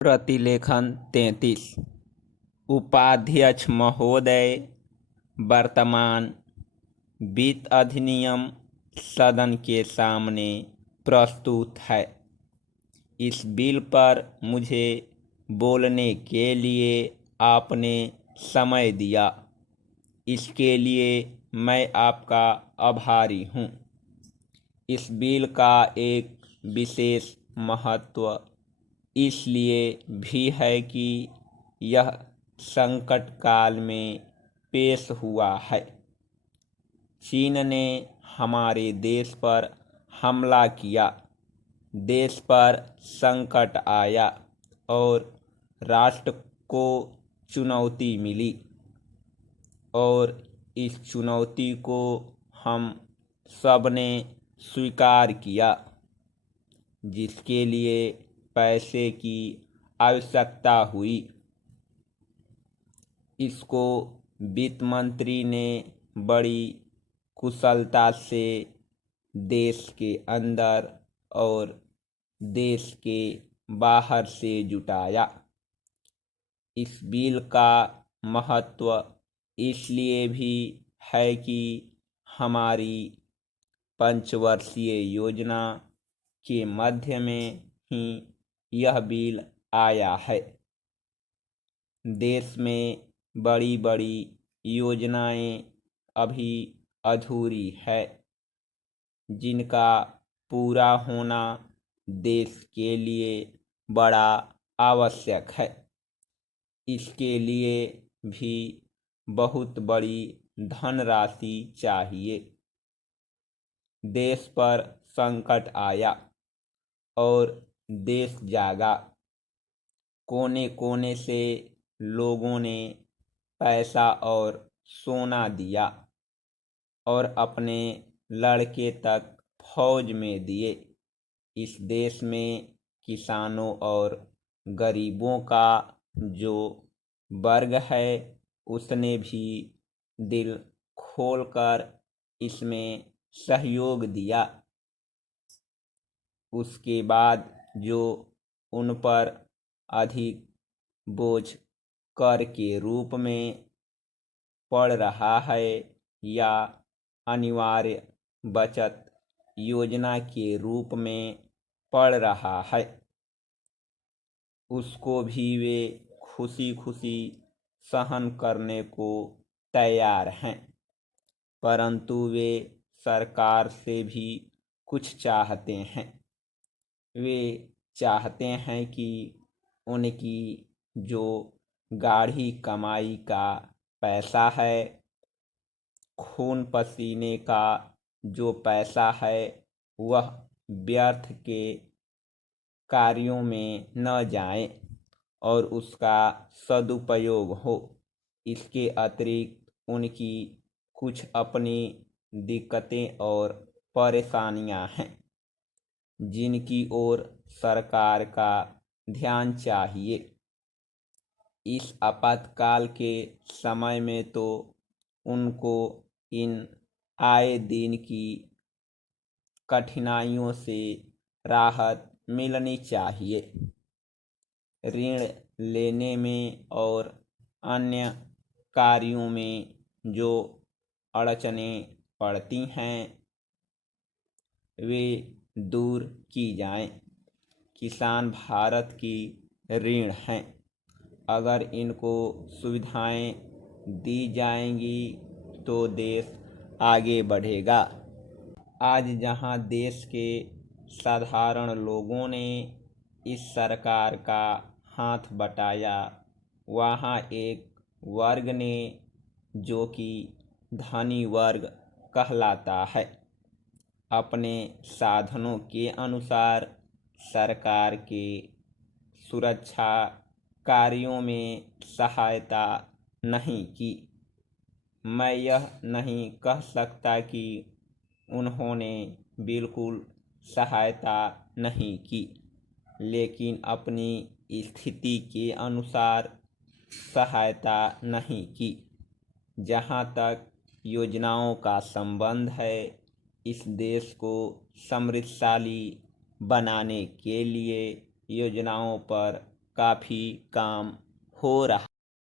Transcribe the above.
प्रतिलेखन 33। उपाध्यक्ष महोदय, वर्तमान वित्त अधिनियम सदन के सामने प्रस्तुत है। इस बिल पर मुझे बोलने के लिए आपने समय दिया, इसके लिए मैं आपका आभारी हूँ। इस बिल का एक विशेष महत्व इसलिए भी है कि यह संकट काल में पेश हुआ है। चीन ने हमारे देश पर हमला किया, देश पर संकट आया और राष्ट्र को चुनौती मिली, और इस चुनौती को हम सब ने स्वीकार किया, जिसके लिए पैसे की आवश्यकता हुई। इसको वित्त मंत्री ने बड़ी कुशलता से देश के अंदर और देश के बाहर से जुटाया। इस बिल का महत्व इसलिए भी है कि हमारी पंचवर्षीय योजना के मध्य में ही यह बिल आया है। देश में बड़ी बड़ी योजनाएं अभी अधूरी है, जिनका पूरा होना देश के लिए बड़ा आवश्यक है। इसके लिए भी बहुत बड़ी धनराशि चाहिए। देश पर संकट आया और देश जागा। कोने कोने से लोगों ने पैसा और सोना दिया और अपने लड़के तक फौज में दिए। इस देश में किसानों और गरीबों का जो वर्ग है, उसने भी दिल खोलकर इसमें सहयोग दिया। उसके बाद जो उन पर अधिक बोझ कर के रूप में पड़ रहा है या अनिवार्य बचत योजना के रूप में पड़ रहा है, उसको भी वे खुशी खुशी सहन करने को तैयार हैं। परंतु वे सरकार से भी कुछ चाहते हैं। वे चाहते हैं कि उनकी जो गाढ़ी कमाई का पैसा है, खून पसीने का जो पैसा है, वह व्यर्थ के कार्यों में न जाए और उसका सदुपयोग हो। इसके अतिरिक्त उनकी कुछ अपनी दिक्कतें और परेशानियां हैं, जिनकी ओर सरकार का ध्यान चाहिए। इस आपातकाल के समय में तो उनको इन आए दिन की कठिनाइयों से राहत मिलनी चाहिए। ऋण लेने में और अन्य कार्यों में जो अड़चनें पड़ती हैं, वे दूर की जाएं। किसान भारत की रीढ़ हैं। अगर इनको सुविधाएं दी जाएंगी तो देश आगे बढ़ेगा। आज जहां देश के साधारण लोगों ने इस सरकार का हाथ बटाया, वहां एक वर्ग ने, जो कि धनी वर्ग कहलाता है, अपने साधनों के अनुसार सरकार के सुरक्षा कार्यों में सहायता नहीं की। मैं यह नहीं कह सकता कि उन्होंने बिल्कुल सहायता नहीं की, लेकिन अपनी स्थिति के अनुसार सहायता नहीं की। जहाँ तक योजनाओं का संबंध है, इस देश को समृद्धशाली बनाने के लिए योजनाओं पर काफ़ी काम हो रहा